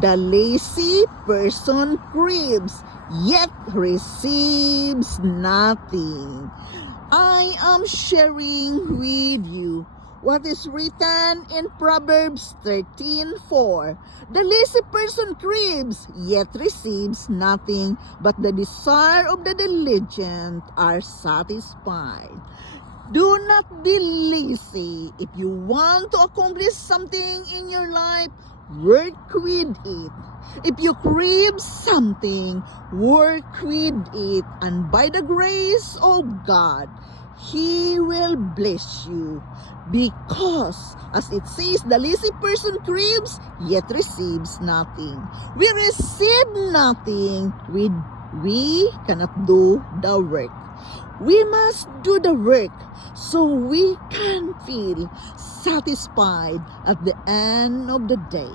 The lazy person craves, yet receives nothing. I am sharing with you what is written in Proverbs 13:4. The lazy person craves, yet receives nothing, but the desire of the diligent are satisfied. Do not be lazy. If you want to accomplish something in your life, work with it. If you crave something, work with it. And by the grace of God, He will bless you. Because, as it says, the lazy person craves, yet receives nothing. We receive nothing. We cannot do the work. We must do the work so we can feel satisfied at the end of the day.